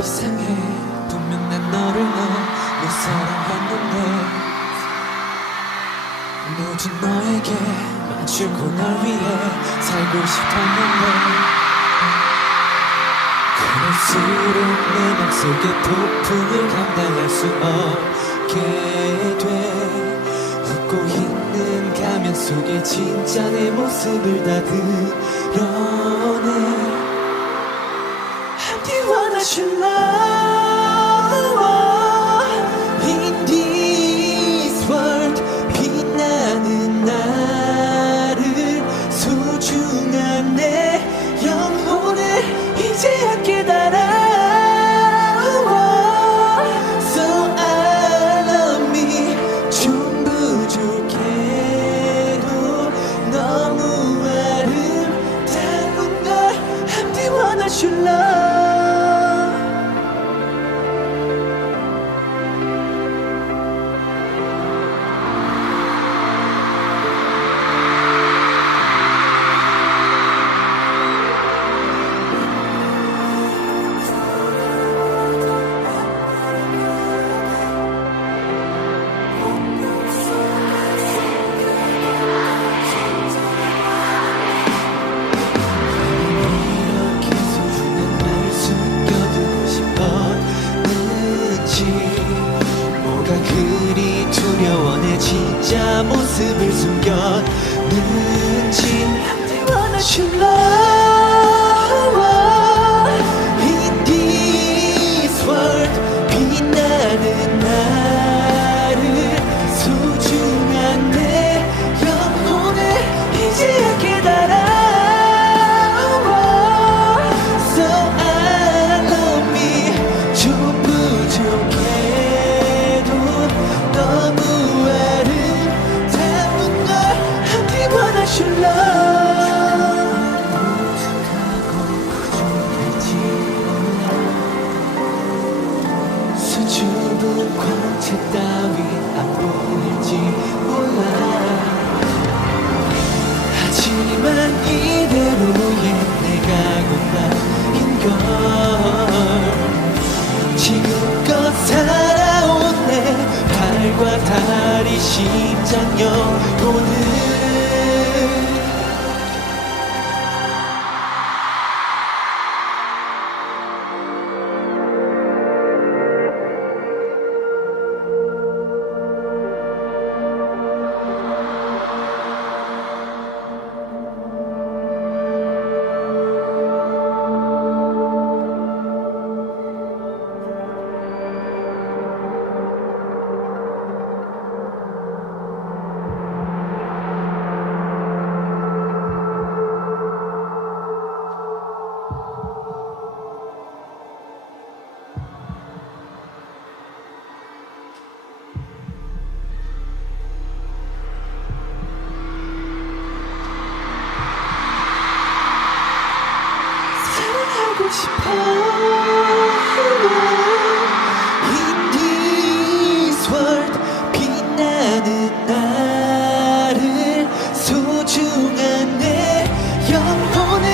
이상해. 분명 난 너를 너무 사랑했는데 모두 너에게 맞추고 널 위해 살고 싶었는데 그럴수록 내 맘속에 폭풍을 감당할 수 없게 돼. 웃고 있는 가면 속에 진짜 내 모습을 다 드러내. Do you wanna show love in this world? 빛나는 나를 소중한 내 영혼을 이제야 깨달아. So I love me. 좀 부족해도 너무 아름다운 걸. Do you wanna show love? 뭐가 그리 두려워 내 진짜 모습을 숨겼는지. I wanna show love in this world. 빛나는 나를 소중한 내 영혼을 이제야 깨달아. 수줍은 광채 따윈 안 보일지 몰라. 하지만 이대로의 내가 고마인걸. 지금껏 살아온 내 발과 다리 심장 영혼을 싶어. In this world 빛나는 나를 소중한 내 영혼을